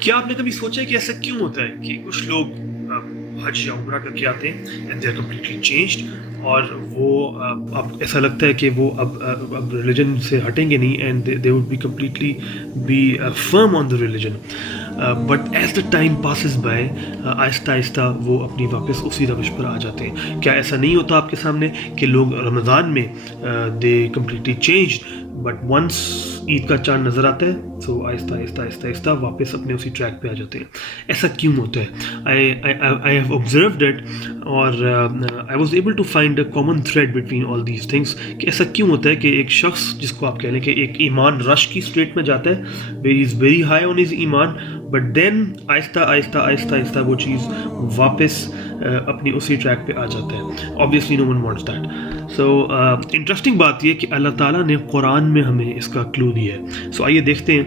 کیا آپ نے کبھی سوچا ہے کہ ایسا کیوں ہوتا ہے کہ کچھ لوگ حج یا عمرہ کر کے آتے ہیں and they are completely changed, اور وہ اب ایسا لگتا ہے کہ وہ اب ریلیجن سے ہٹیں گے نہیں، and they would be completely be firm on the religion, but as the time passes by آہستہ آہستہ وہ اپنی واپس اسی روش پر آ جاتے ہیں. کیا ایسا نہیں ہوتا آپ کے سامنے کہ لوگ رمضان میں دے کمپلیٹلی چینجڈ، بٹ ونس عید کا چاند نظر آتا ہے تو آہستہ آہستہ آہستہ آہستہ واپس اپنے اسی ٹریک پہ آ جاتے ہیں؟ ایسا کیوں ہوتا ہے؟ آئی ہیو آبزروڈ اٹ، اور I was able to find a common thread between all these things, کہ ایسا کیوں ہوتا ہے کہ ایک شخص جس کو آپ کہہ لیں کہ ایک ایمان رش کی اسٹیٹ میں جاتا ہے، very is very high on his ایمان، بٹ دین آہستہ آہستہ آہستہ آہستہ وہ چیز واپس اپنی اسی ٹریک پہ آ جاتا ہے. Obviously no one wants that. So interesting بات یہ کہ اللہ تعالیٰ نے قرآن میں ہمیں اس کا کلو دیا ہے. سو آئیے دیکھتے ہیں.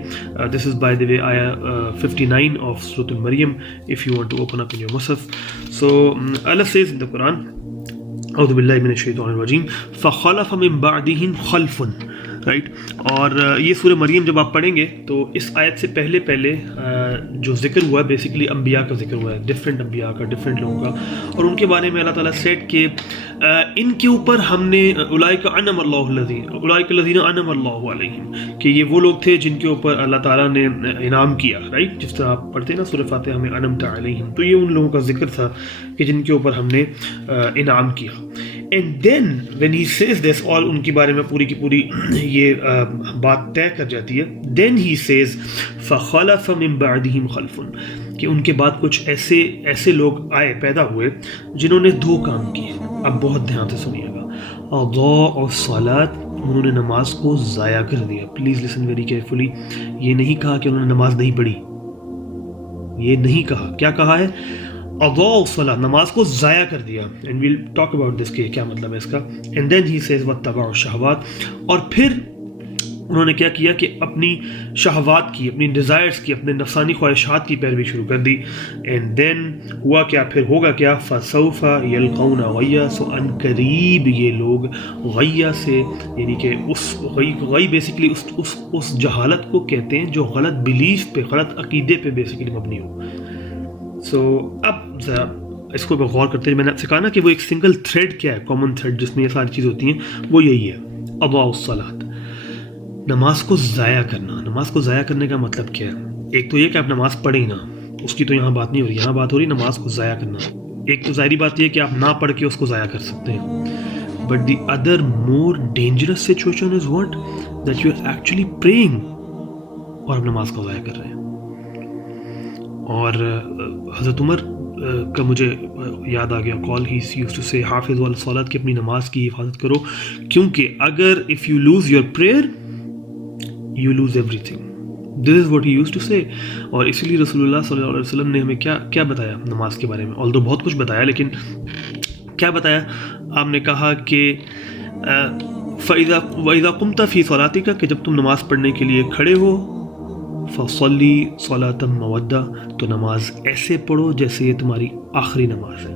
دس از بائی دا وے آیا 59 آف سورۃ المریم if you want to open up in your Musaf. So Allah says in the Quran, اعوذ باللہ من الشیطان الرجیم، فخلف من بعدہم خلف، رائٹ. اور یہ سورہ مریم جب آپ پڑھیں گے تو اس آیت سے پہلے جو ذکر ہوا ہے بیسیکلی انبیاء کا ذکر ہوا ہے، ڈفرینٹ انبیاء کا، ڈفرینٹ لوگوں کا، اور ان کے بارے میں اللہ تعالیٰ سیٹ کہ ان کے اوپر ہم نے اولئک انعم اللہ الذین انعم اللہ علیہم، کہ یہ وہ لوگ تھے جن کے اوپر اللہ تعالیٰ نے انعام کیا، رائٹ. جس طرح آپ پڑھتے ہیں نا سورہ فاتحہ میں انعمت علیہم، تو یہ ان لوگوں کا ذکر تھا کہ جن کے اوپر ہم نے انعام کیا. And then when he says this, اور ان کے بارے میں پوری کی پوری یہ بات طے کر جاتی ہے. دین ہی سیز فخلف من بعدہم خلف، کہ ان کے بعد کچھ ایسے لوگ آئے، پیدا ہوئے، جنہوں نے دو کام کیے. اب بہت دھیان سے سنیے گا. اضاعوا الصلاۃ، انہوں نے نماز کو ضائع کر دیا. Please listen very carefully. یہ نہیں کہا کہ انہوں نے نماز نہیں پڑھی، یہ نہیں کہا. کیا کہا ہے؟ اضاعوا الصلاۃ، نماز کو ضائع کر دیا. And we'll talk about this کہ کیا مطلب ہے اس کا. اینڈ دین ہی سیز واتبعوا الشہوات، اور پھر انہوں نے کیا کیا کہ اپنی شہوات کی، اپنی ڈیزائرز کی، اپنے نفسانی خواہشات کی پیروی شروع کر دی. اینڈ دین ہوا کیا؟ پھر ہوگا کیا؟ فسوف یلقون غیا، سو ان قریب یہ لوگ غیا سے، یعنی کہ اس غی بیسیکلی اس جہالت کو کہتے ہیں جو غلط بلیف پہ، غلط عقیدے پہ بیسیکلی مبنی ہو. سو اب ذرا اس کو غور کرتے ہیں. میں نے آپ سے کہا نا کہ وہ ایک سنگل تھریڈ کیا ہے، کامن تھریڈ جس میں یہ ساری چیزیں ہوتی ہیں، وہ یہی ہے، اضاعوا الصلاۃ، نماز کو ضائع کرنا. نماز کو ضائع کرنے کا مطلب کیا ہے؟ ایک تو یہ کہ آپ نماز پڑھیں نا، اس کی تو یہاں بات نہیں ہو رہی، یہاں بات ہو رہی نماز کو ضائع کرنا. ایک تو ظاہری بات یہ کہ آپ نہ پڑھ کے اس کو ضائع کر سکتے ہیں، but the other more dangerous situation is what? That you are actually praying اور آپ نماز کو ضائع کر رہے ہیں. اور حضرت عمر کا مجھے یاد آ گیا کال، ہی یوزڈ ٹو سے حافظوا علی الصلاۃ، کہ اپنی نماز کی حفاظت کرو، کیونکہ اگر if you lose your prayer you lose everything. This is what he used to say. اور اسی لیے رسول اللہ صلی اللہ علیہ وسلم نے ہمیں کیا بتایا نماز کے بارے میں؟ although بہت کچھ بتایا، لیکن کیا بتایا؟ آپ نے کہا کہ وَإِذَا قُمْتَ فِي صَلَاتِكَ، کہ جب تم نماز پڑھنے کے لیے کھڑے ہو، فَصَلِّ صَلَاةً مَوَدَّةً، تو نماز ایسے پڑھو جیسے یہ تمہاری آخری نماز ہے.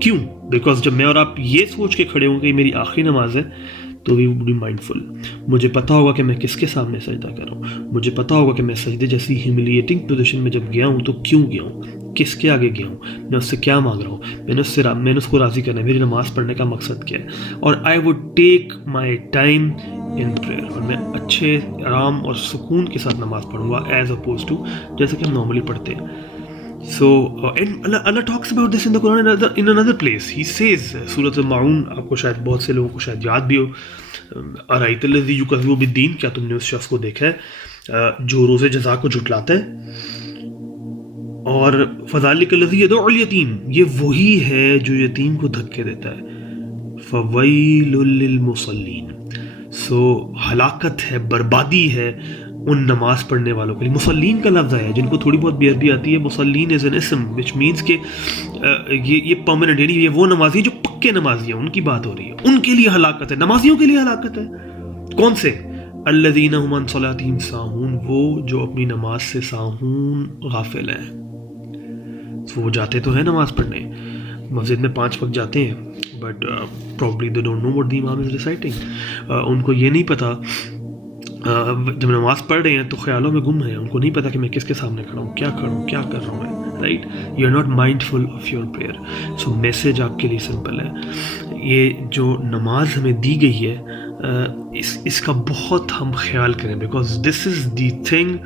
کیوں؟ بیکاز جب میں اور آپ یہ سوچ کے کھڑے ہوں کہ یہ میری آخری نماز ہے، تو وی وڈ بی مائنڈفل. مجھے پتہ ہوگا کہ میں کس کے سامنے سجدہ کر رہا ہوں، مجھے پتہ ہوگا کہ میں سجدے جیسی ہیوملیٹنگ پوزیشن میں جب گیا ہوں تو کیوں گیا ہوں، کس کے آگے گیا ہوں، میں اس سے کیا مانگ رہا ہوں، میں نے اس کو راضی کرنا ہے، میری نماز پڑھنے کا مقصد کیا ہے. اور I would take my time in prayer, اور میں اچھے آرام اور سکون کے ساتھ نماز پڑھوں گا ایز اپوز ٹو جیسے کہ ہم نارملی پڑھتے ہیں. So and Allah talks about this in the Quran in another place. He says, سورۃ الماعون، آپ کو شاید بہت سے لوگوں کو شاید یاد بھی ہو، ارأیت الذی یکذب بالدین، کیا تم نے اس شخص کو دیکھا ہے جو روز جزا کو جھٹلاتا ہے؟ اور فذلک الذی یدعو الیتیم، یہ وہی ہے جو یتیم کو دھکے دیتا ہے. فویل للمصلین، سو ہلاکت ہے، بربادی ہے ان نماز پڑھنے والوں کے لیے. مصلین کا لفظ ہے، جن کو تھوڑی بہت بے عربی آتی ہے، مصلین از این اسم وچ مینس کہ یہ پرماننٹ، یعنی یہ وہ نمازی جو پکے نمازی ہیں، ان کی بات ہو رہی ہے. ان کے لیے ہلاکت ہے، نمازیوں کے لیے ہلاکت ہے. کون سے؟ الذین هم عن صلاتهم ساہون، وہ جو اپنی نماز سے ساہون، غافل ہیں. وہ جاتے تو ہیں نماز پڑھنے، مسجد میں 5 وقت جاتے ہیں، but probably they don't know what the imam is reciting. ان کو یہ نہیں پتہ جب نماز پڑھ رہے ہیں تو خیالوں میں گم ہیں، ان کو نہیں پتہ کہ میں کس کے سامنے کھڑا ہوں، کیا کروں، کیا کر رہا ہوں میں، right. You are not mindful of your prayer. So message آپ کے لیے سمپل ہے، یہ جو نماز ہمیں دی گئی ہے اس کا بہت ہم خیال کریں، because this is the thing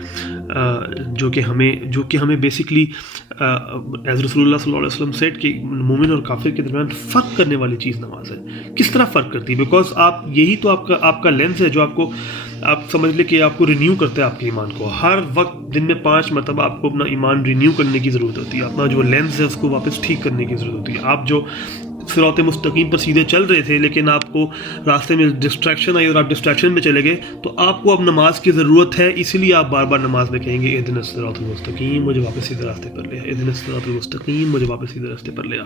جو کہ ہمیں بیسکلی ایز رسول اللہ صلی اللہ علیہ وسلم سیٹ کہ مومن اور کافر کے درمیان فرق کرنے والی چیز نماز ہے. کس طرح فرق کرتی ہے؟ بیکاز یہی تو آپ کا لینس ہے جو آپ سمجھ لیں کہ آپ کو رینیو کرتا ہے آپ کے ایمان کو. ہر وقت دن میں 5 مرتبہ آپ کو اپنا ایمان رینیو کرنے کی ضرورت ہوتی ہے، اپنا جو لینس ہے اس کو واپس ٹھیک کرنے کی ضرورت ہوتی ہے. آپ جو صراط مستقیم پر سیدھے چل رہے تھے لیکن آپ کو راستے میں ڈسٹریکشن آئی اور آپ ڈسٹریکشن میں چلے گئے، تو آپ کو اب نماز کی ضرورت ہے. اسی لیے آپ بار بار نماز میں کہیں گے اہدنا الصراط المستقیم، مجھے واپس سیدھے راستے پر لے آ، اہدنا الصراط المستقیم، مجھے واپس سیدھے راستے پر لے آ.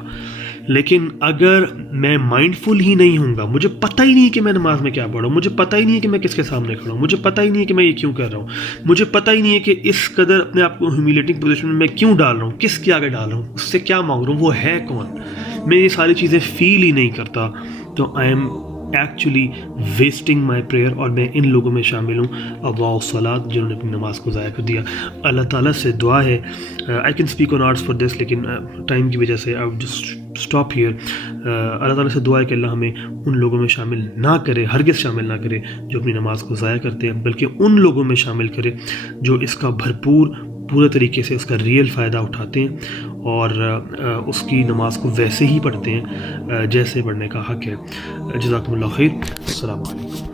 لیکن اگر میں مائنڈ فل ہی نہیں ہوں گا، مجھے پتہ ہی نہیں کہ میں نماز میں کیا پڑھوں، مجھے پتہ ہی نہیں ہے کہ میں کس کے سامنے کھڑا ہوں، مجھے پتہ ہی نہیں ہے کہ میں یہ کیوں کر رہا ہوں، مجھے پتہ ہی نہیں ہے کہ اس قدر اپنے آپ کو ہیومیلیٹنگ پوزیشن میں کیوں ڈال رہا ہوں، کس کے آگے ڈال رہا ہوں، اس سے کیا مانگ رہا ہوں، وہ ہے کون، میں یہ ساری چیزیں فیل ہی نہیں کرتا، تو I am actually wasting my prayer, اور میں ان لوگوں میں شامل ہوں اضاعوا الصلاۃ جنہوں نے اپنی نماز کو ضائع کر دیا. اللہ تعالیٰ سے دعا ہے، I can speak on arts for this, لیکن ٹائم کی وجہ سے I would just stop here. اللہ تعالیٰ سے دعا ہے کہ اللہ ہمیں ان لوگوں میں شامل نہ کرے، ہرگز شامل نہ کرے جو اپنی نماز کو ضائع کرتے ہیں، بلکہ ان لوگوں میں شامل کرے جو اس کا پورے طریقے سے اس کا ریئل فائدہ اٹھاتے ہیں اور اس کی نماز کو ویسے ہی پڑھتے ہیں جیسے پڑھنے کا حق ہے. جزاکم اللہ خیر. السلام علیکم.